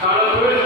सारा